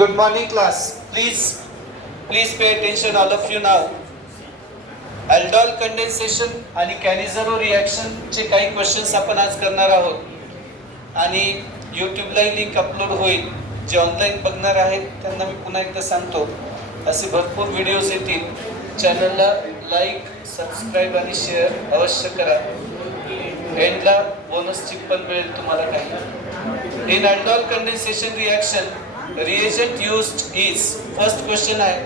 Good morning, class. Please pay attention, all of you now. Aldol condensation आणि कॅनिझरो reaction चे काही questions आपण आज करणार आहोत आणि यूट्यूबलाही लिंक अपलोड होईल. जे ऑनलाईन बघणार आहेत त्यांना मी पुन्हा एकदा सांगतो, असे भरपूर व्हिडिओज येतील. चॅनलला लाईक, सबस्क्राईब आणि शेअर अवश्य करा. एंडला बोनस चिप पण मिळेल तुम्हाला काही. In aldol condensation reaction reagent used is. First question आहे,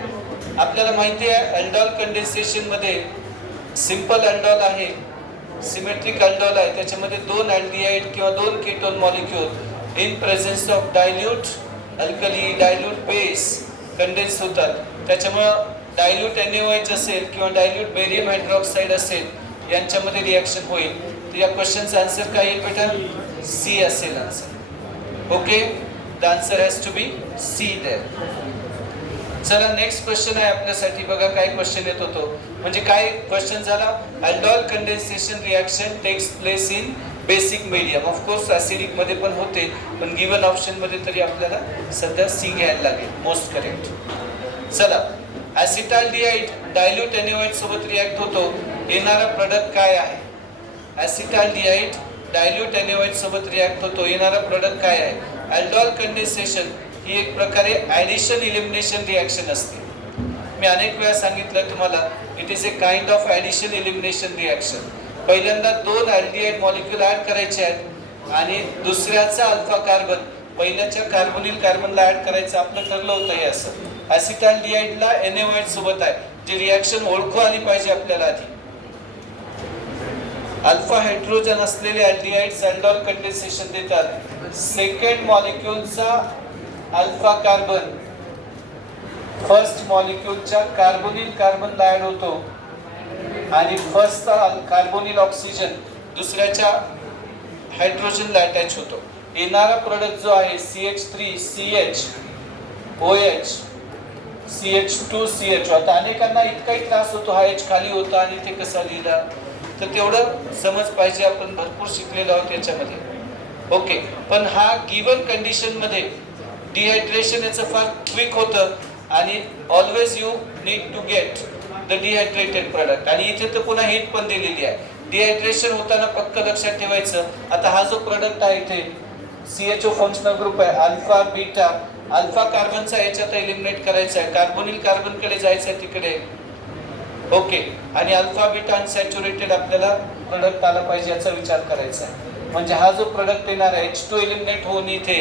आपल्याला माहिती आहे अल्डॉल कंडेन्सेशन मध्ये सिंपल अल्डॉल आहे, सिमेट्रिक अल्डॉल आहे. त्याच्यामध्ये दोन अल्डिहाइड किंवा दोन ketone molecule in presence of dilute alkali, dilute base condense होतात. त्याच्यामुळं डायल्यूट NaOH असेल किंवा डायल्यूट बेरियम हायड्रॉक्साईड असेल, यांच्यामध्ये रिॲक्शन होईल. तर या क्वेश्चनचा आन्सर काय येईल बेटा? सी असेल answer. Okay, the answer has to be C there. चला नेक्स्ट क्वेश्चन आहे आपल्यासाठी. बघा काय क्वेश्चन येत होतो, म्हणजे काय क्वेश्चन झाला. Aldol condensation reaction takes place in basic medium. Of course acidic मध्ये पण होते, पण गिवन ऑप्शन मध्ये तरी आपल्याला सध्या सी घ्यायला लागेल. Most correct. चला, ऍसिटाल्डिहाइड डायल्यूट NaOH सोबत रिॲक्ट होतो. येणारा प्रोडक्ट काय आहे? ऍसिटाल्डिहाइड डायल्यूट NaOH सोबत रिॲक्ट होतो. येणारा प्रोडक्ट काय आहे? अल्डॉल कंडेन्सेशन ही एक प्रकारे ॲडिशन इलिमिनेशन रिॲक्शन असते. मी अनेक वेळा सांगितलं तुम्हाला, it is a kind of addition elimination reaction. पहिल्यांदा दोन अल्डिहाइड मॉलिक्यूल ऍड करायचे आहेत आणि दुसऱ्याचा अल्फा कार्बन पहिल्याच्या कार्बोनिल कार्बनला ऍड करायचं आपलं ठरलं होतं. हे असं ऍसिटाल्डिहाइडला NaOH सोबत आहे, जी रिॲक्शन ओळखू आली पाहिजे आपल्याला आधी. अल्फा हायड्रोजन असलेले अल्डिहाइड्स अल्डॉल कंडेन्सेशन देतात. सेकंड मॉलिक्यूलचा अल्फा कार्बन फर्स्ट मॉलिक्यूलच्या कार्बोनिल कार्बनला ऍड होतो आणि फर्स्ट कार्बोनिल ऑक्सिजन दुसऱ्याच्या हायड्रोजनला अटॅच होतो. येणारा प्रोडक्ट जो आहे CH3CH OH CH2CH. आता अनेकांना इतकाही त्रास होतो, हा H खाली होता आणि ते कसा लिहिला, तर तेवढं समज पाहिजे. आपण भरपूर शिकलेलो आहोत याच्यामध्ये. ओके, पण हा गिवन कंडिशन मध्ये डिहायड्रेशन याचं फार क्विक होतं आणि always you need to get the dehydrated product. आणि इथे तर पुन्हा हीट पण दिलेली आहे. डिहायड्रेशन होताना पक्क लक्षात ठेवायचं. आता हा जो प्रोडक्ट आहे इथे CHO फंक्शनल ग्रुप आहे, अल्फा बीटा. अल्फा कार्बनचा याच्यात एलिमिनेट करायचा आहे, कार्बोनिल कार्बन कडे जायचं आहे तिकडे. ओके, आणि अल्फा बीटा अनसॅच्युरेटेड आपल्याला प्रोडक्ट आला पाहिजे याचा विचार करायचा आहे. म्हणजे हा जो प्रोडक्ट येणार आहे H2 एलिमिनेट होऊन इथे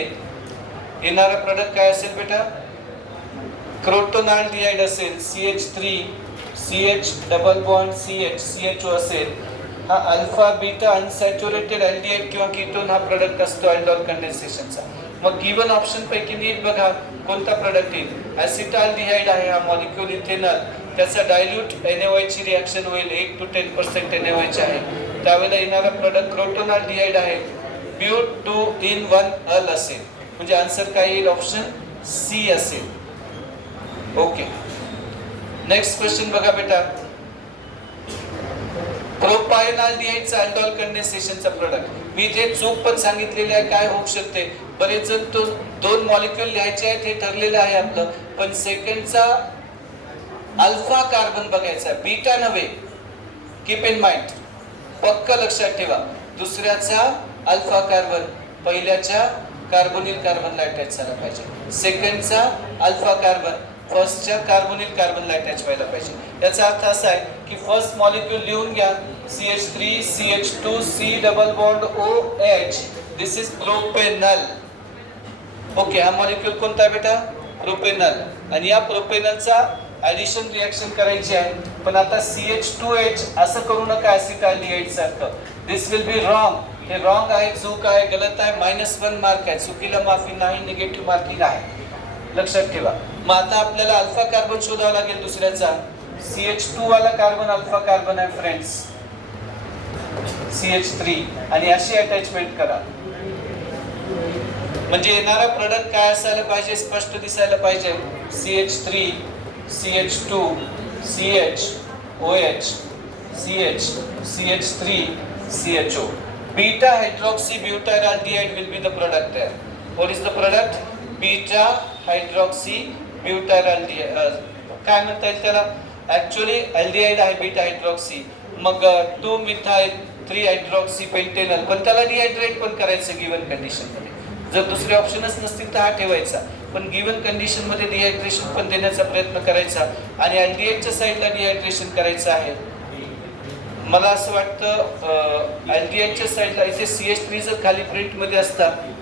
येणारा प्रोडक्ट काय असेल बेटा? क्रोटोनाल्डिहाइड असेल, CH3 CH double bond CH CHO असेल. हा अल्फा बीटा अनसॅच्युरेटेड अल्डिहाइड किंवा कीटोन हा प्रोडक्ट असतो अल्डॉल कंडेन्सेशनचा. मग गिवन ऑप्शन पैकी नीट बघा कोणता प्रोडक्ट येईल. ऍसिटाल्डिहाइड आहे हा मॉलिक्यूल इथेनॉल, त्याचा डायल्यूट NaOH ची रिॲक्शन होईल. 1 to 10% NaOH आहे. त्यावेळेला येणारा प्रोडक्ट क्रोटोनाल्डिहाइड आहे. ब्यूट 2 in 1 अल असेल. म्हणजे आन्सर काय येईल? ऑप्शन सी असेल. ओके, नेक्स्ट क्वेश्चन बघा बेटा. प्रोपायनाल्डिहाइडचा अल्डॉल कंडेन्सेशनचा प्रोडक्ट. मी जे चूक पण सांगितलेली आहे, काय होऊ शकते, बरेच जण तो दोन मॉलिक्यूल लिहायचे आहेत हे ठरलेलं आहे आपलं, पण सेकंडचा अल्फा कार्बन बघायचा, बीटा नव्हे. कीप इन माइंड, पक्क लक्षात ठेवा. दुसऱ्याचा अल्फा कार्बन पहिल्याच्या कार्बोनिल कार्बनला अटॅच झाला पाहिजे. सेकंडचा अल्फा कार्बन फर्स्टच्या कार्बोनिल कार्बनला अटॅच व्हायला पाहिजे. याचा अर्थ असा आहे की फर्स्ट मॉलिक्यूल लिहून घ्या, CH3 CH2 C double bond OH. This is propanal. Okay, हा मॉलिक्यूल कोणता आहे बेटा? प्रोपेनल. आणि या प्रोपेनलचा ऍडिशन रिॲक्शन करायची आहे. पण आता CH2H असं करू नका ऍसिटाल्डिहाइड सारखं. दिस विल बी रॉंग. हे रॉंग आहे, चूक आहे, गलत आहे. -1 मार्क आहे. चुकीला माफी नाही, निगेटिव्ह मार्किंग आहे, लक्षात ठेवा. मग आता आपल्याला अल्फा कार्बन शोधावा लागेल दुसऱ्याचा. CH2 वाला कार्बन अल्फा कार्बन आहे फ्रेंड्स, CH3, आणि अशी अटॅचमेंट करा. म्हणजे येणारा प्रोडक्ट काय असायला पाहिजे? स्पष्ट दिसायला पाहिजे. CH3 CH2 CH OH CH CH3 CHO. Beta hydroxy butyraldehyde will be the product there. What is the product? Beta hydroxy butyraldehyde, काय म्हणता येईल त्याला, ऍक्च्युअली अल्डिहाइड आहे बीटा हायड्रॉक्सी, मग 2 मिथाइल 3 हायड्रॉक्सी पेंटेनल, पण त्याला डिहायड्रेट पण करायचं गिवन कंडिशन मध्ये. जर दुसरे ऑप्शनच नसतील तर हा ठेवायचा, पण गिवन कंडिशन मध्ये डिहायड्रेशन पण देण्याचा प्रयत्न करायचा आणि अल्डिहाइडच्या साईडला डिहायड्रेशन करायचं आहे. मला असं वाटतं अल्डिहाइडच्या साईडला इथे CH3 जर खाली प्रिंट मध्ये असतात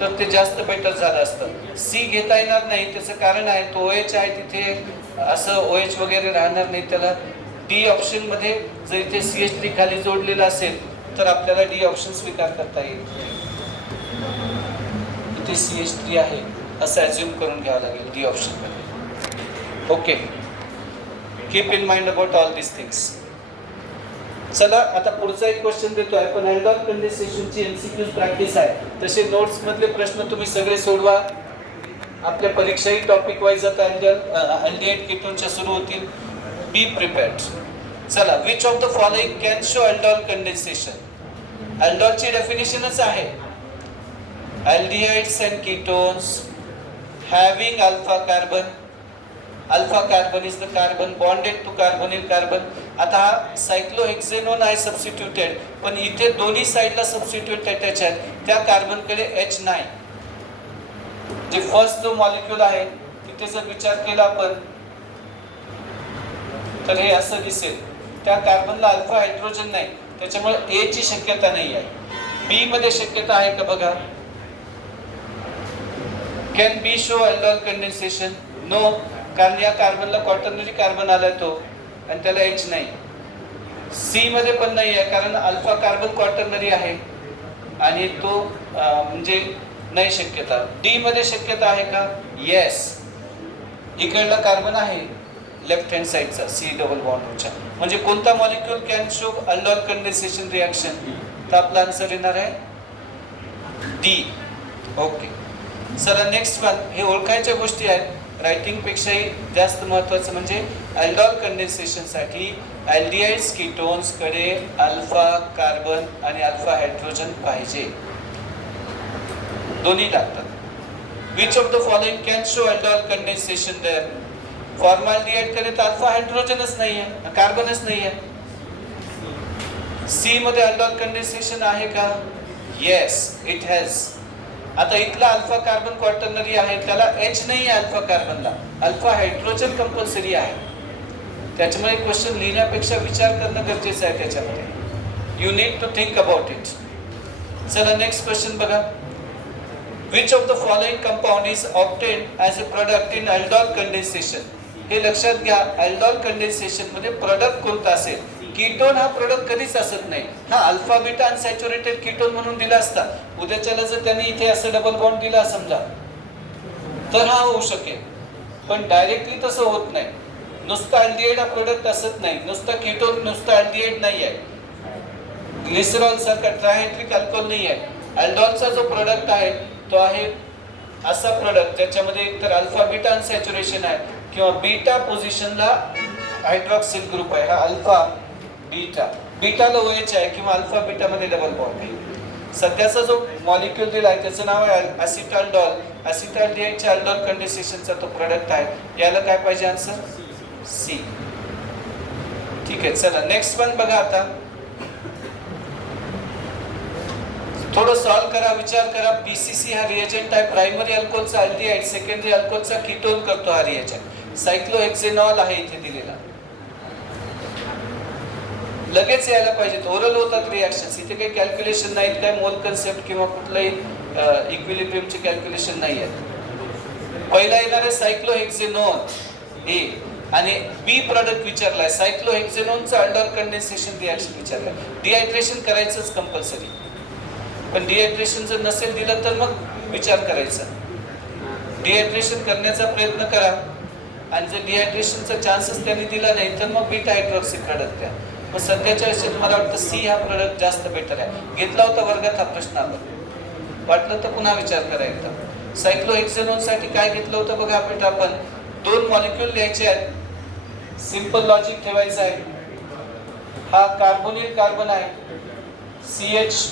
तर ते जास्त बेटर झालं असतं. सी घेता येणार नाही, त्याचं कारण आहे तो OH आहे, तिथे असं OH वगैरे राहणार नाही. त्याला डी ऑप्शन मध्ये जर इथे CH3 खाली जोडलेला असेल तर आपल्याला डी ऑप्शन स्वीकार करता येईल. इथे CH3 आहे असं अज्युम करून घ्यावं लागेल डी ऑप्शन मध्ये. Okay, keep in mind about all this things. चला आता पुढचा एक क्वेश्चन देतोय, पण अल्डॉल कंडेन्सेशनची MCQs प्रॅक्टिस आहे, तसे नोट्स मधले प्रश्न तुम्ही सगळे सोडवा. आपल्या परीक्षाही टॉपिक वाईज आता अल्डिहाइड कीटोनच्या सुरू होतील. Be prepared. चला, which of the following can show aldol condensation. अल्डॉलची डेफिनेशनच आहे aldehydes and ketones having alpha carbon. Alpha carbon is the carbon bonded to carbonyl carbon. आता हा सायक्लोहेक्झेनोन आहे सबस्टिट्यूटेड, पण इथे दोन्ही साईडला सबस्टिट्यूट अटॅच आहेत, त्या कार्बनकडे H नाही. जे फर्स्ट जो मॉलिक्यूल आहे तिथे जर विचार केला आपण तर हे असं दिसेल, त्या कार्बनला अल्फा हायड्रोजन नाही, त्याच्यामुळे A ची शक्यता नाही आहे. बी मध्ये शक्यता आहे का बघा. Can be show aldol condensation? No, कारण या कार्बनला क्वाटर्नरी कार्बन आलाय तो आणि त्याला H नाही. सी मध्ये पण नाही आहे, कारण अल्फा कार्बन क्वाटर्नरी आहे आणि तो म्हणजे नाही शक्यता. डी मध्ये शक्यता आहे का? येस, इकडला कार्बन आहे लेफ्ट हँड साइडचा C डबल बॉन्डच्या. म्हणजे कोणता molecule can show aldol condensation reaction? तर आपला आन्सर येणार आहे डी. ओके, चला नेक्स्ट वन. हे ओळखायच्या गोष्टी आहेत, रायटिंग पेक्षाही जास्त महत्त्वाचं म्हणजे अल्डॉल कंडेन्सेशन साठी अल्डिहाइड्स कीटोन्स कडे अल्फा कार्बन आणि अल्फा हायड्रोजन पाहिजे, दोन्ही लागतात. Which of the following can show aldol condensation there? Formaldehyde कडे तर अल्फा हायड्रोजनच नाहीये, कार्बनच नाहीये. सी मध्ये अल्डॉल कंडेन्सेशन आहे का? Yes, it has. आता इथला अल्फा कार्बन क्वाटर्नरी आहे, त्याला H नाही आहे अल्फा कार्बनला, अल्फा हायड्रोजन कंपल्सरी आहे. त्याच्यामुळे क्वेश्चन लिहिण्यापेक्षा विचार करणं गरजेचं आहे त्याच्यामध्ये. You need to think about it. चला नेक्स्ट क्वेश्चन बघा. Which of the following compound is obtained as a product in aldol condensation? हे लक्षात घ्या, अल्डॉल कंडेन्सेशन मध्ये प्रोडक्ट कोणता असेल? कीटोन हा प्रोडक्ट कधीच असत नाही. हा अल्फा बीटा अनसॅच्युरेटेड कीटोन म्हणून दिला असता, उद्याच्याला जर त्यांनी इथे असं डबल बॉन्ड दिला समजा तर हा होऊ शकेल, पण डायरेक्टली तसं होत नाही. नुसता अल्डिहाइड हा प्रोडक्ट असत नाही, नुसता कीटोन नुसता अल्डिहाइड नाही आहे, ग्लिसरॉल सारखा ट्रायहायड्रिक अल्कोहोल नाही आहे. अल्डॉलचा जो प्रोडक्ट आहे तो आहे असा प्रोडक्ट ज्याच्यामध्ये एकतर अल्फा बीटा अनसॅच्युरेशन आहे किंवा बीटा पोझिशनला हायड्रॉक्सिल ग्रुप आहे. हा अल्फा बीटा, बीटाला OH आहे किंवा अल्फा बीटा मध्ये डबल बॉन्ड आहे. सध्याचा जो मॉलिक्यूल दिला आहे त्याचं नाव आहे असिटाल्डॉल. असिटाल्डिहाइडच्या अल्डॉल कंडेन्सेशनचा तो प्रोडक्ट आहे. याला काय पाहिजे आन्सर? सी. ठीक आहे, चला नेक्स्ट वन बघा. आता थोडं सॉल्व करा, विचार करा. PCC हा रिएजंट आहे, प्रायमरी अल्कोहोलचा अल्डिहाइड सेकंडरी अल्कोहोलचा कीटोन करतो हा रिएजंट. सायक्लोहेक्झेनॉल आहे इथे दिलेला, लगेच यायला पाहिजे. ओरल होतात रिॲक्शन्स, इथे काही कॅल्क्युलेशन नाहीत, काय मोल कन्सेप्ट किंवा कुठलाही इक्विलिब्रियमची कॅल्क्युलेशन नाही आहे. पहिला येणार आहे सायक्लोहेक्झेनोन ए आणि बी प्रोडक्ट विचारलाय. सायक्लोहेक्झेनोनचं अल्डॉल कंडेन्सेशन रिॲक्शन विचारलंय. डिहायड्रेशन करायचंच कंपल्सरी, पण डिहायड्रेशन जर नसेल दिलं तर मग विचार करायचा. डिहायड्रेशन करण्याचा प्रयत्न करा आणि जर डिहायड्रेशनचा चान्सेस त्यांनी दिला नाही तर मग बीटा हायड्रॉक्सी प्रोडक्ट द्या. मग सध्याच्या विषयात मला वाटतं सी हा प्रोडक्ट जास्त बेटर आहे. घेतला होता वर्गात हा प्रश्न आपण, वाटलं तर पुन्हा विचार करायचा. सायक्लोहेक्झेनोन साठी काय घेतलं होतं बघा बेटा आपण, 2 मॉलिक्यूल लिहायचे आहेत, सिंपल लॉजिक ठेवायचं आहे. हा कार्बोनिल कार्बन आहे CH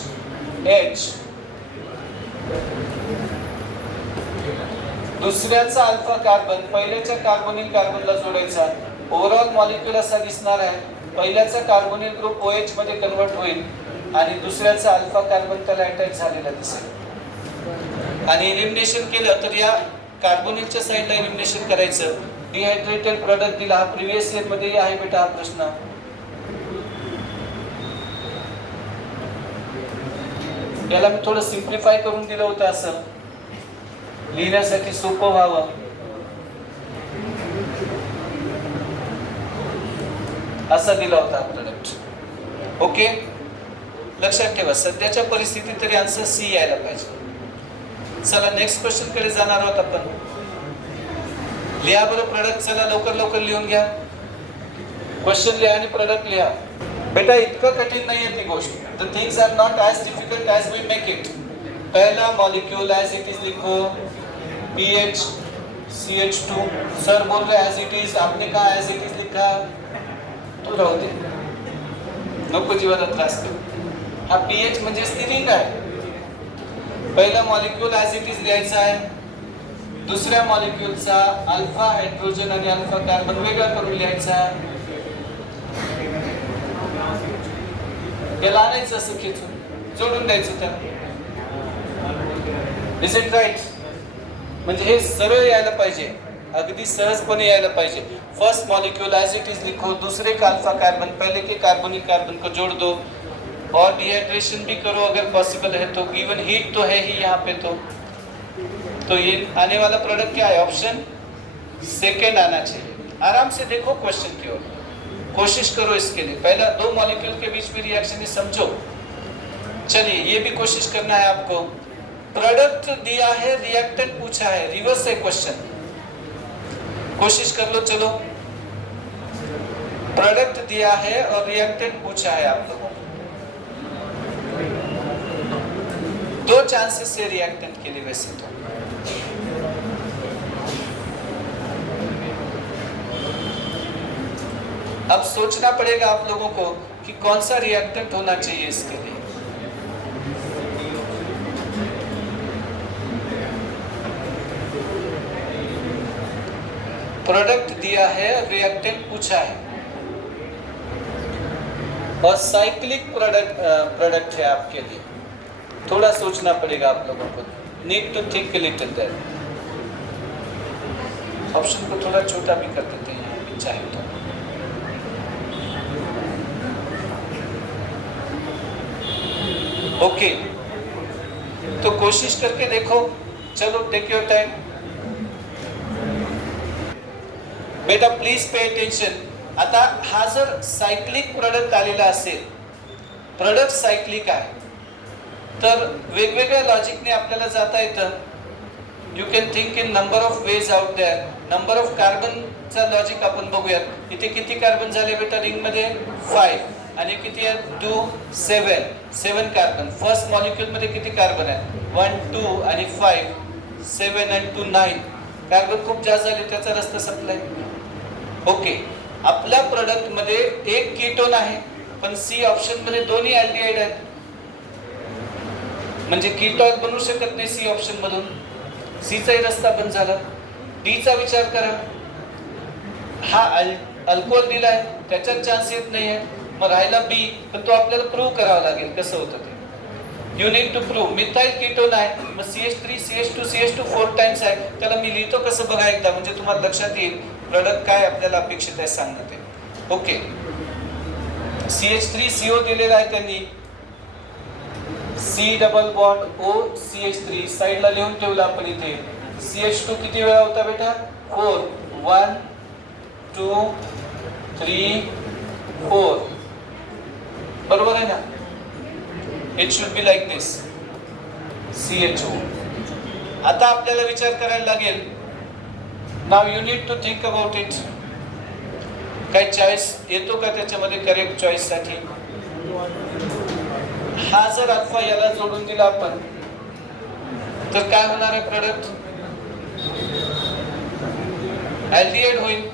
दुसऱ्याचा अल्फा कार्बन पहिल्याच्या कार्बोनिल कार्बनला जोडायचा. ओव्हरऑल मॉलिक्यूल असा दिसणार आहे. पहिल्याचा कार्बोनिल ग्रुप OH मध्ये कन्वर्ट होईल आणि दुसऱ्याचा अल्फा कार्बन त्याला अटॅच झालेला दिसेल. आणि एलिमिनेशन केलं तर या कार्बोनिलच्या साईडला एलिमिनेशन करायचं. डिहायड्रेटेड प्रोडक्ट दिला. हा प्रिव्हियस इयर मध्ये आहे बेटा हा प्रश्न. याला मी थोडं सिम्प्लिफाय करून दिलं होतं असं लिहिण्यासाठी सोपं व्हावं. असा दिला होता प्रोडक्ट. ओके, लक्षात ठेवा सध्याच्या परिस्थितीत तरी आन्सर सी यायला पाहिजे. चला नेक्स्ट क्वेश्चन कडे जाणार आहोत आपण. लिहा बरं प्रोडक्ट. चला लवकर लवकर लिहून घ्या. क्वेश्चन लिहा आणि प्रोडक्ट लिहा. बेटा इतकं कठीण नाहीये ती गोष्ट. The things are not as difficult as we make it. पहला मॉलिक्यूल ॲज इट इज लिखो. PH CH2. सर बोल रहे ॲज इट इज. आपने कहा ॲज इट इज लिखा. तो राहू दे, नको जीवाला त्रास करू. हा पीएच म्हणजे स्थिरिंग आहे. पहिला मॉलिक्यूल ॲज इट इज लिहायचा आहे. दुसऱ्या मॉलिक्यूलचा अल्फा हायड्रोजन आणि अल्फा कार्बन वेगळा करून लिहायचा. याला आणायचं असं खेचून जोडून द्यायचं त्याला. Is it right? म्हणजे हे सरळ यायला पाहिजे, अगदी सहजपणे यायला पाहिजे. First molecule as it is लिखो. दूसरे का अल्फा कार्बन पहले के कार्बोनिल कार्बन को जोड़ दो और डिहाइड्रेशन भी करो अगर पॉसिबल है तो. गिवन हीट तो है ही यहाँ पे. तो ये आने वाला प्रोडक्ट क्या है? ऑप्शन सेकेंड आना चाहिए. आराम से देखो क्वेश्चन की ओर, कोशिश करो इसके लिए. पहला दो मॉलिक्यूल के बीच में रिएक्शन है समझो. चलिए ये भी कोशिश करना है आपको. प्रोडक्ट दिया है, रिएक्टेंट पूछा है, रिवर्स है क्वेश्चन. कोशिश कर लो. चलो प्रोडक्ट दिया है और रिएक्टेंट पूछा है आप लोगों को. दो चांसेस है रिएक्टेंट के लिए वैसे तो. अब सोचना पड़ेगा आप लोगों को कि कौन सा रिएक्टेंट होना चाहिए इसके लिए. प्रोडक्ट दिया है, रिएक्टेंट पूछा है और साइक्लिक प्रोडक्ट है आपके लिए. थोड़ा सोचना पड़ेगा आप लोगों को. Need to think a little there. Option को थोड़ा छोटा भी कर देते हैं चाहे तो. ओके तो कोशिश करके देखो. चलो टेक योर टाइम बेटा, प्लीज पे अटेन्शन. आता हा जर सायक्लिक प्रोडक्ट आलेला असेल, प्रोडक्ट सायक्लिक आहे, तर वेगवेगळ्या लॉजिकने आपल्याला जाता येतं. You can think in number of ways out there. Number of कार्बनचा लॉजिक आपण बघूयात. इथे किती कार्बन झाले बेटा रिंगमध्ये? 5. आणि किती आहेत? 2, 7 कार्बन. फर्स्ट मॉलिक्यूल मध्ये किती कार्बन आहेत? 1, 2 आणि 5, 7 आणि 2, 9. कार्बन खूप जास्त झाले, त्याचा रस्ता संपलाय. ओके, आपल्या प्रोडक्ट मध्ये एक कीटोन आहे, पण सी ऑप्शन मध्ये दोन्ही अल्डिहाइड आहेत. म्हणजे कीटोन बनवू शकत नाही सी ऑप्शन मधून. सी चाही रस्ता बंद झाला. डी चा विचार करा. हा अल्कोहोल दिलाय, त्याच्यात चान्स येत नाहीये. मग राहिला बी, पण तो आपल्याला प्रूव्ह करावा लागेल कसं होतं ते. You need to prove. Methyl ketone आहे, मग CH3 CH2 CH2 4 टाइम्स आहे. त्याला मी लिहितो कसं बघा एकदा, म्हणजे तुम्हाला लक्षात येईल प्रोडक्ट काय आपल्याला अपेक्षित आहे सांगणं ते. ओके, CH3 CO दिलेला आहे त्यांनी. C double bond O CH3 साइडला लिहून ठेवला आपण इथे. CH2 किती वेळा होता बेटा? 4. 1 2 3 4. बरोबर आहे ना? It should be like this. CHO. आता आपल्याला विचार करायला लागेल. Now you need to think about it. काय चॉईस येतो का त्याच्यामध्ये करेक्ट चॉईस साठी? हा जर अल्फा याला जोडून दिला आपण तर काय होणार आहे? प्रोडक्ट अल्डिहाइड होईल.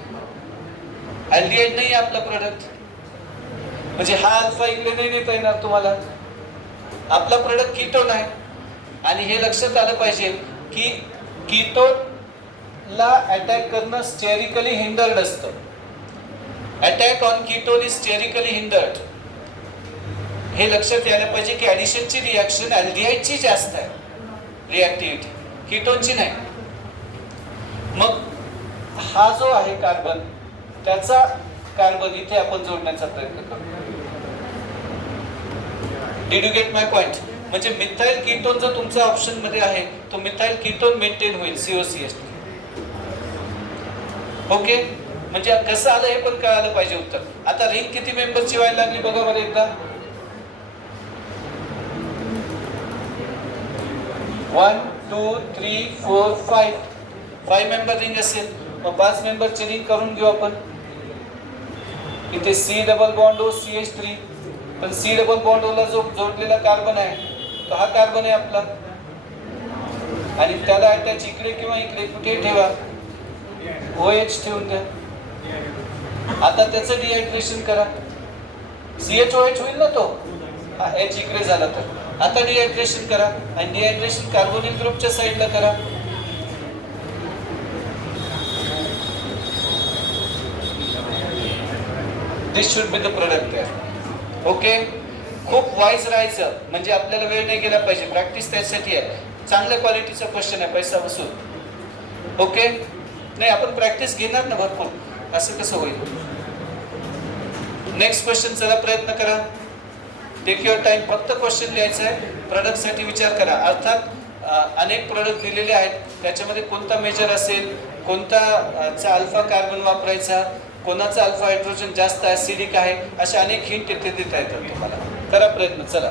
अल्डिहाइड नाही आपला प्रोडक्ट, म्हणजे हा अल्फा इकडे नाही नेता येणार तुम्हाला. आपला प्रोडक्ट कीटोन आहे. आणि हे लक्षात आलं पाहिजे की कीटोन ला अटॅक करणं स्टेरिकली हिंडर्ड असतं. Attack on ketone is sterically hindered. हे लक्षात यायला पाहिजे की ऍडिशनची रिॲक्शन अल्डिहाइडची जास्त आहे रिॲक्टिव्हिटी, कीटोनची नाही. मग हा जो आहे कार्बन, त्याचा कार्बन इथे आपण जोडण्याचा प्रयत्न करू. Did you get my point? म्हणजे मिथाइल कीटोन जो तुमच्या ऑप्शन मध्ये आहे तो मिथाइल कीटोन मेंटेन होईल COCH. ओके, म्हणजे कसं आलं हे पण कळायला पाहिजे उत्तर. आता रिंग किती मेंबरची व्हायला लागली बघा बरं एकदा. 1 2 3 4 5 मेंबर रिंग असेल. मग 5 मेंबरची रिंग करून घेऊ आपण. इथे C double bond O CH3, पण C डबल बॉन्ड O ला जो जोडलेला कार्बन आहे तो हा कार्बन आहे आपला, आणि त्याला अटॅच इकडे किंवा इकडे कुठे ठेवा, OH ठेवून द्या. आता त्याचं डिहायड्रेशन करा, CHOH होईल ना तो, हा H इकडे झाला तर. आता डिहायड्रेशन करा, आणि डिहायड्रेशन कार्बोनिल ग्रुपच्या साईडला करा. This should be the product there. Okay, खूप वाईज राहायचं, म्हणजे आपल्याला वेळ नाही गेला पाहिजे. प्रॅक्टिस त्यासाठी आहे. चांगल्या क्वालिटीचा क्वेश्चन आहे, पैसा वसूल. ओके, नाही आपण प्रॅक्टिस घेणार ना भरपूर, असं कसं होईल. नेक्स्ट क्वेश्चन चला प्रयत्न करा. Take your time. फक्त क्वेश्चन लिहायचं आहे. प्रोडक्ट साठी विचार करा. अर्थात अनेक प्रोडक्ट दिलेले आहेत, त्याच्यामध्ये कोणता मेजर असेल, कोणता अल्फा कार्बन वापरायचा, कोणाचा अल्फा हायड्रोजन जास्त ऍसिडिक आहे, अशा अनेक हिंट इथे देता येतात तुम्हाला. करा प्रयत्न. चला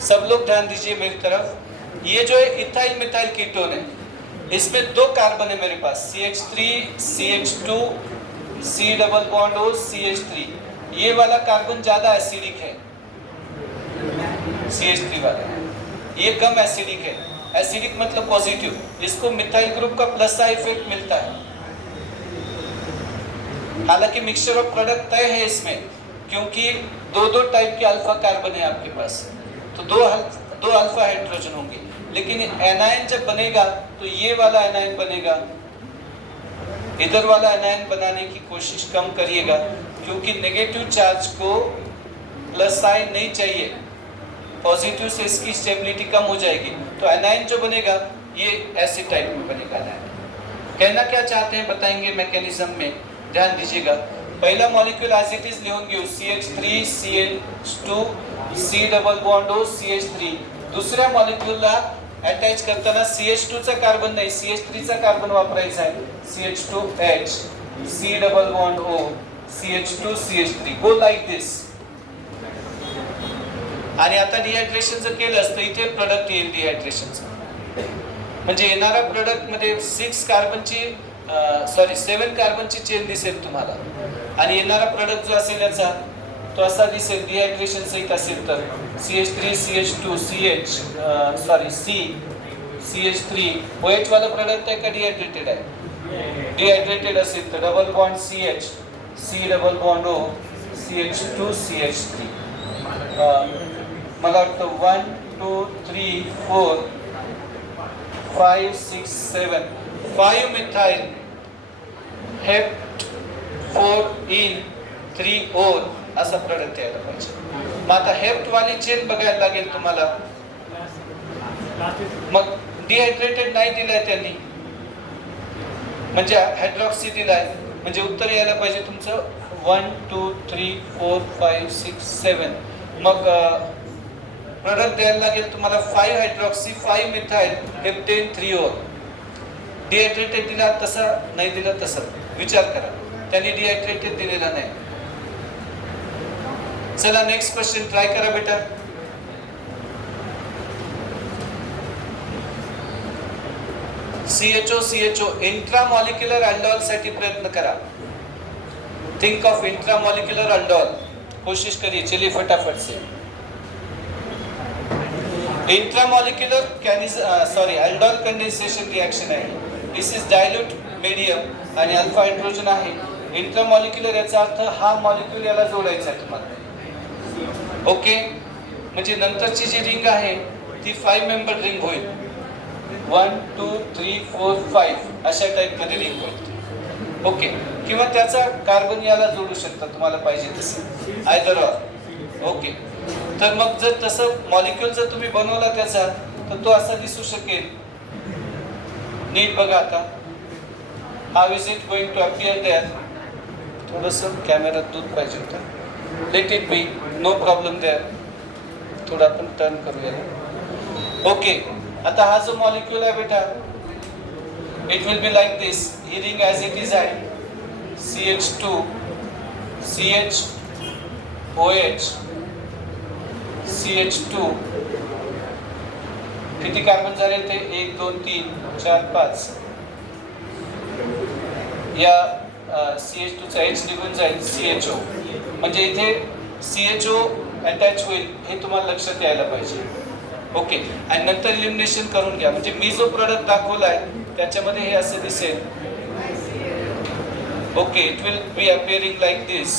सब लोग ध्यान दीजिए मेरी तरफ. ये जो है इथाइल मिथाइल कीटोन है, इसमें 2 कार्बन है मेरे pass, CH3 CH2 C double bond O CH3. ये वाला कार्बन ज्यादा एसिडिक है, CH3 वाला. ये कम एसिडिक है. एसिडिक मतलब पॉजिटिव. इसको मिथाइल ग्रुप का प्लस का इफेक्ट मिलता है. हालांकि मिक्सचर ऑफ प्रोडक्ट तय है इसमें, क्योंकि 2 टाइप के अल्फा कार्बन है आपके पास, तो 2 अल्फा हाइड्रोजन होंगे. लेकिन एनायन जब बनेगा तो ये वाला एनायन बनेगा. इधर वाला एनायन बनाने की कोशिश कम करिएगा, क्योंकि नेगेटिव चार्ज को प्लस साइन नहीं चाहिए. पॉजिटिव से इसकी स्टेबिलिटी कम हो जाएगी. तो एनायन जो बनेगा ये ऐसे टाइप में बनेगा एनायन. कहना क्या चाहते हैं बताएंगे मैकेनिज्म में, ध्यान दीजिएगा. पहला मॉलिक्यूल एज इट इज लिहून घेऊ, CH3 CH2 C double bond O CH3. दुसऱ्या मॉलिक्यूलला अटॅच करताना CH2 चा कार्बन नाही, CH3 चा कार्बन वापरायचा आहे. CH2H C double bond O CH2 CH3. गो लाईक दिस. आणि आता डिहायड्रेशन जर केलं असतं इथे प्रोडक्ट येईल डिहायड्रेशनचं. म्हणजे येणारा प्रोडक्ट मध्ये 7 कार्बनची चेन दिसेल तुम्हाला, आणि येणारा प्रोडक्ट जो असेल याचा तो असा दिसेल डिहायड्रेशन सहित असेल तर CH3 CH2 C CH3. OH वाला प्रोडक्ट आहे का डिहायड्रेटेड आहे? डिहायड्रेटेड असेल तर double bond CH C double bond O CH2 CH3. मला वाटतं 1 2 3 4 5 6 7 5 मिथाइल हेप्ट 4 इन 3 ओर असा प्रोडक्ट यायला पाहिजे. मग आता हेप्ट वाली चेन बघायला लागेल तुम्हाला. मग डिहायड्रेटेड नाही दिलाय त्यांनी, म्हणजे हायड्रॉक्सी दिलाय, म्हणजे उत्तर यायला पाहिजे तुमचं 1 2 3 4 5 6 7. मग प्रोडक्ट द्यायला लागेल तुम्हाला 5 हायड्रॉक्सी 5 मिथाइल हेप्टेन 3 ओर. डिहायड्रेटेड दिला तसा, नाही दिला तसा, विचार करा. त्यांनी डिहायड्रेटेड दिलेला नाही. चला नेक्स्ट क्वेश्चन ट्राय करा बेटा. CHO इंट्रामॉलिक्युलर अल्डोल साठी प्रयत्न करा. Think of intramolecular aldol. कोशिश करिए, चलिए फटाफट से. इंट्रामॉलिक्युलर अल्डोल कंडेन्सेशन रिएक्शन आहे. दिस इज डायल्यूट मीडियम आणि अल्फा हायड्रोजन आहे. इंट्रामॉलिक्युलर याचा अर्थ हा मॉलिक्यूल याला जोडायचा आहे तुम्हाला. ओके, म्हणजे नंतरची जी रिंग आहे ती 5 मेंबर रिंग होईल. 1 2 3 4 5 अशा टाईपमध्ये रिंग करतो. ओके, किंवा त्याचा कार्बन याला जोडू शकता तुम्हाला पाहिजे तसं, आयदर ऑर. ओके, तर मग जर तसं मॉलिक्यूल जर तुम्ही बनवला त्याचा, तर तो असा दिसू शकेल. नीट बघा आता. How is it going to appear there? थोडंसं कॅमेऱ्यात दूध पाहिजे होतं. Let it be, no problem there. थोडं आपण टर्न करूया. ओके, आता हा जो मॉलिक्यूल आहे बेटा, it will be like this. He ring as it is at CH2 CH OH CH2. किती कार्बन झाले ते? 1 2 3 4 5. या CH2 चा H निघून जाईल CHO, म्हणजे इथे CHO अटॅच होईल हे तुम्हाला लक्षात यायला पाहिजे. ओके, आणि नंतर इलिमिनेशन करून घ्या. म्हणजे मी जो प्रोडक्ट दाखवला आहे त्याच्यामध्ये हे असं दिसेल. Okay, it will be appearing like this.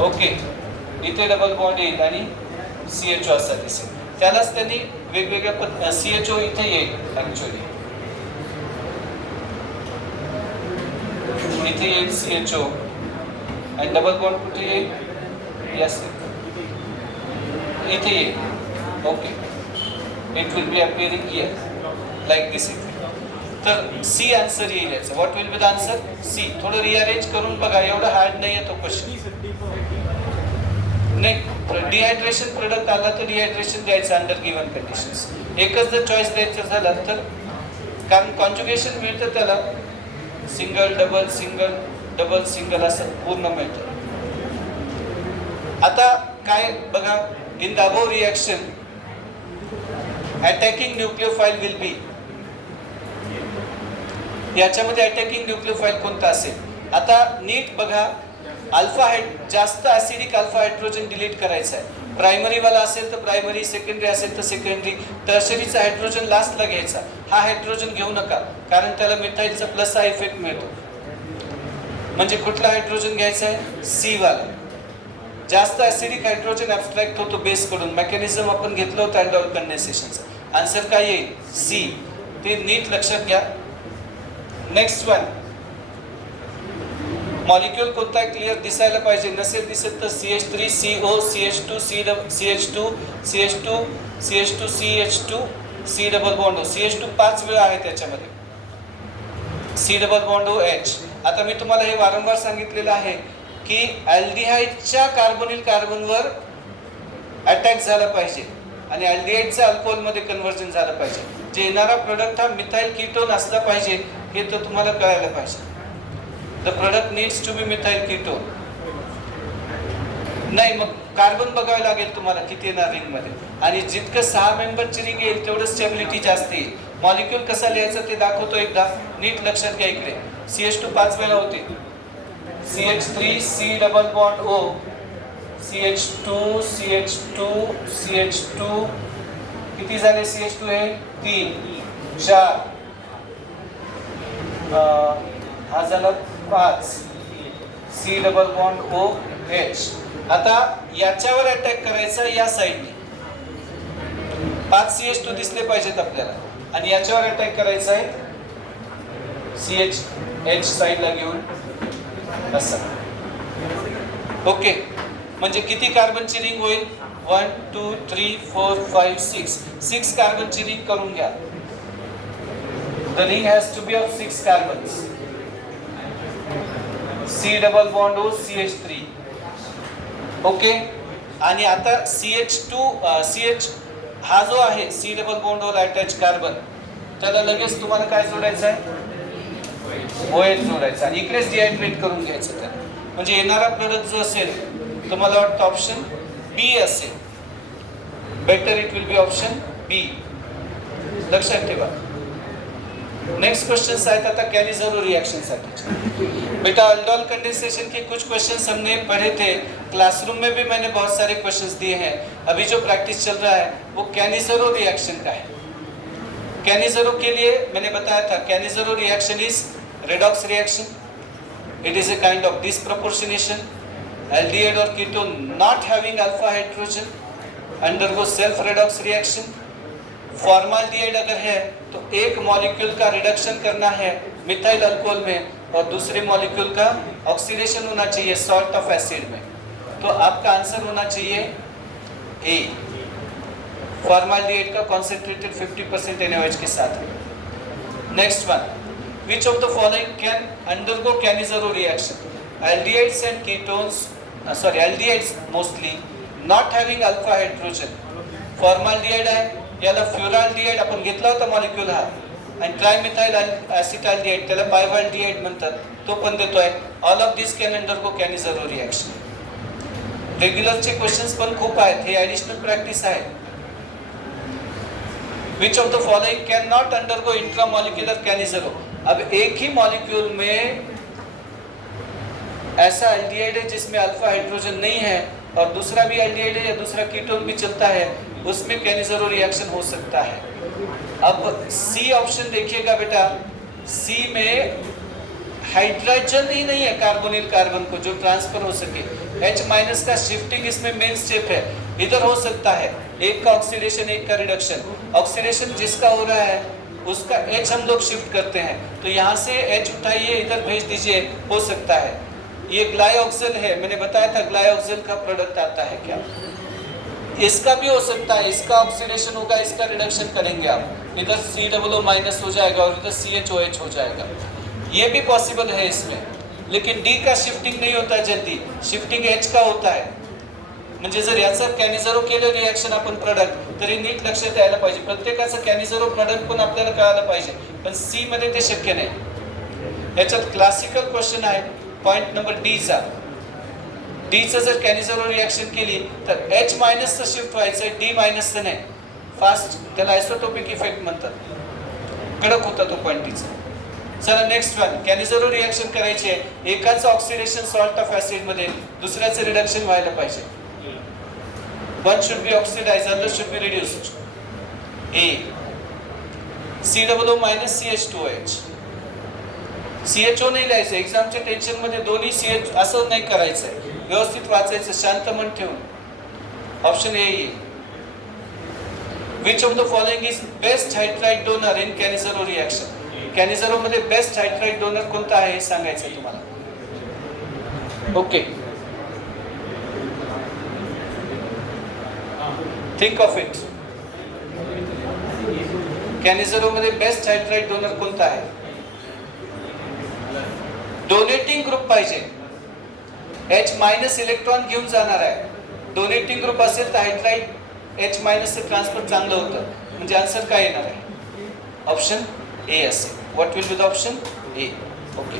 Okay, इथे डबल बॉन्ड येईल आणि CHO असा दिसेल. त्यालाच त्यांनी वेगवेगळ्या CHO इथे येईल. ऍक्च्युअली इथे येईल CHO आणि डबल बॉन्ड कुठे येईल? यस, इथे येईल. Okay, it will be appearing here like this. तर सी आन्सर येईल याचा. What will be the answer? C. थोडं रिअरेंज करून बघा, एवढा हार्ड नाही आहे तो क्वेश्चन. नाही, डिहायड्रेशन प्रोडक्ट आला तर डिहायड्रेशन द्यायचं अंडर गिव्हन कंडिशन्स. एकच जर चॉईस द्यायचं झालं तर, कारण कॉन्ज्युगेशन मिळतं त्याला single double single double single असं पूर्ण मिळतं. आता काय बघा, in the above reaction attacking nucleophile will be. याच्यामध्ये अटॅकिंग न्यूक्लियोफाइल कोणता असेल? आता नीट बघा, अल्फा जास्त ऍसिडिक अल्फा हायड्रोजन डिलीट करायचा आहे. प्रायमरी वाला असेल तर प्रायमरी, सेकंडरी असेल तर सेकंडरी, टर्शरीचा हायड्रोजन लास्टला घ्यायचा. हा हायड्रोजन घेऊ नका, कारण त्याला मिथाईलचा प्लस हा इफेक्ट मिळतो. म्हणजे कुठला हायड्रोजन घ्यायचा आहे? सी वाला. जास्त ऍसिडिक हायड्रोजन ऍब्स्ट्रॅक्ट होतो बेस कडून. मेकॅनिझम आपण घेतलं होतं अल्कोहोल कंडेन्सेशनचं. आन्सर काय येईल? सी. ते नीट लक्षात घ्या. नेक्स्ट वन, मॉलिक्यूल कोणता क्लिअर दिसायला पाहिजे. नसेल दिसत तर CH3 CO CH2 CH2 CH2 CH2 CH2 C double bond O. CH2 5 वेळा आहे त्याच्यामध्ये. C double bond O H. आता मी तुम्हाला हे वारंवार सांगितलेलं आहे की अल्डिहाइडच्या कार्बोनिल कार्बनवर अटॅक झाला पाहिजे आणि अल्डिहाइडचं अल्कोहोलमध्ये कन्व्हर्जन झालं पाहिजे. जे येणारा प्रोडक्ट हा मिथाइल कीटोन असला पाहिजे हे तर तुम्हाला कळायला पाहिजे. The product needs to be methyl ketone. नाही, मग कार्बन बघावं लागेल तुम्हाला किती येणार रिंगमध्ये, आणि जितकं 6 मेंबरची रिंग येईल तेवढं स्टेबिलिटी जास्त येईल. मॉलिक्यूल कसा लिहायचा ते दाखवतो एकदा, नीट लक्षात घ्या. इकडे CH2 5 वेळा होते. CH3 C double bond O CH2 CH2 CH2 किती झाले CH2 हे? 3 4 हा झाला 5 C double bond O H. आता याच्यावर अटॅक करायचा या साइडने. 5 CH2 दिसले पाहिजेत आपल्याला, आणि याच्यावर अटॅक करायचा आहे CH साइडला घेऊन असं. ओके, म्हणजे किती कार्बनची रिंग होईल? 1 2 3 4 5 6 कार्बनची रिंग करून घ्या. The ring has to be of 6 carbons. C double bond O CH3. Okay, आणि आता CH हा जो आहे C double bond O attach carbon, त्याला लगेच तुम्हाला काय जोडायचं आहे? OH जोडायचं, आणि इकडेच डिहायड्रेट करून घ्यायचं त्याला. म्हणजे येणारा प्रोडक्ट जो असेल तुम्हाला वाटतं ऑप्शन बी असेल. Better it will be option B. लक्षात ठेवा. नेक्स्ट क्वेश्चंस आहेत आता कैनिज़रो रिएक्शन साठी. बेटा अल्डोल कंडेंसेशन के कुछ क्वेश्चंस हमने पढ़े थे क्लासरूम में भी, मैंने बहुत सारे क्वेश्चंस दिए हैं. अभी जो प्रैक्टिस चल रहा है वो कैनिज़रो रिएक्शन का है. कैनिज़रो के लिए मैंने बताया था, Cannizzaro reaction is redox reaction. It is a kind of disproportionation. Aldehyde or ketone not having alpha hydrogen undergo self redox reaction. Formaldehyde अगर है तो एक मॉलिक्यूल का रिडक्शन करना है मिथाइल अल्कोहल में और दूसरे मॉलिक्यूल का ऑक्सीडेशन होना चाहिए सॉल्ट ऑफ एसिड में। तो आपका आंसर होना चाहिए ए, फॉर्माल्डिहाइड का कॉन्सेंट्रेटेड 50% NaOH के साथ है। Next one, which of the following can undergo Cannizzaro reaction? Aldehydes and ketones, aldehydes mostly not having alpha hydrogen. Formaldehyde आहे, याला फ्युराल्डिहाइड आपण घेतला होता मॉलिक्यूल हा, आणि ट्रायमिथाइल ॲसिटाल्डिहाइड त्याला बायवाल्डिहाइड म्हणतात, तो पण देतोय। All of this can undergo Cannizzaro reaction. रेग्युलरचे क्वेश्चन्स पण खूप आहेत, हे ॲडिशनल प्रॅक्टिस आहे। Which of the following can not undergo intramolecular Cannizzaro? अब एक ही मॉलिक्यूल में ऐसा एल्डिहाइड है जिसमें अल्फा हाइड्रोजन नहीं है और दूसरा भी एल्डिहाइड है या दूसरा कीटोन भी चलता है, उसमें कैनिज़रो रिएक्शन हो सकता है। अब सी ऑप्शन देखिएगा बेटा, सी में हाइड्रोजन ही नहीं है कार्बोनिल कार्बन को जो ट्रांसफर हो सके। H माइनस का शिफ्टिंग इसमें मेन स्टेप है, इधर हो सकता है एक का ऑक्सीडेशन एक का रिडक्शन। ऑक्सीडेशन जिसका हो रहा है उसका H हम लोग शिफ्ट करते हैं, तो यहाँ से H उठाइए इधर भेज दीजिए, हो सकता है। ये ग्लाइऑक्सिल है, मैंने बताया था ग्लाइऑक्सिल का प्रोडक्ट आता है क्या, इसका भी हो सकता है, इसका ऑक्सीडेशन होगा, इसका रिडक्शन करेंगे आप, इधर COO माइनस हो जाएगा और इधर CHOH हो जाएगा, ये भी पॉसिबल है इसमें। लेकिन D का शिफ्टिंग नहीं होता है जल्दी, शिफ्टिंग H का होता है। म्हणजे जर याचं कॅनिझरो केलं रिॲक्शन आपण प्रोडक्ट, तरी नीट लक्षात यायला पाहिजे, प्रत्येकाचं कॅनिझरो प्रोडक्ट पण आपल्याला कळायला पाहिजे, पण सी मध्ये ते शक्य नाही। याच्यात क्लासिकल क्वेश्चन आहे पॉइंट नंबर डी चा, डीचं जर कॅनिझरो रिॲक्शन केली तर H मायनसचं शिफ्ट व्हायचं, D मायनसचं नाही, फास्ट, त्याला आयसोटोपिक इफेक्ट म्हणतात, कडक होता तो पॉइंट डीचा। चला नेक्स्ट वन, कॅनिझरो रिॲक्शन करायची आहे, एकाचं ऑक्सिडेशन सॉल्ट ऑफ ऍसिड मध्ये, दुसऱ्याचं रिडक्शन व्हायला पाहिजे। One should be oxidise, other should be reduced. A COO minus CH2OH, CHO नाही लिहायचं एक्झामच्या टेन्शन मध्ये, दोन्ही CH असं नाही करायचं, व्यवस्थित वाचायचं शांत मन ठेवून। ऑप्शन ए येईल। Which of the following is best hydride donor in Cannizzaro reaction? Cannizzaro मध्ये बेस्ट हायड्राइड डोनर कोणता आहे हे सांगायचं तुम्हाला। ओके, थिंक ऑफ इट, कॅनिझरो मध्ये बेस्ट हायड्राइड डोनर कोणता आहे? डोनेटिंग ग्रुप पाहिजे, H मायनस इलेक्ट्रॉन घेऊन जाणार आहे, डोनेटिंग ग्रुप असेल तर हायड्राइड H मायनसचं ट्रान्सफर चांगलं होतं, म्हणजे आन्सर काय येणार आहे? ऑप्शन ए असेल। What will be the option? A. Okay.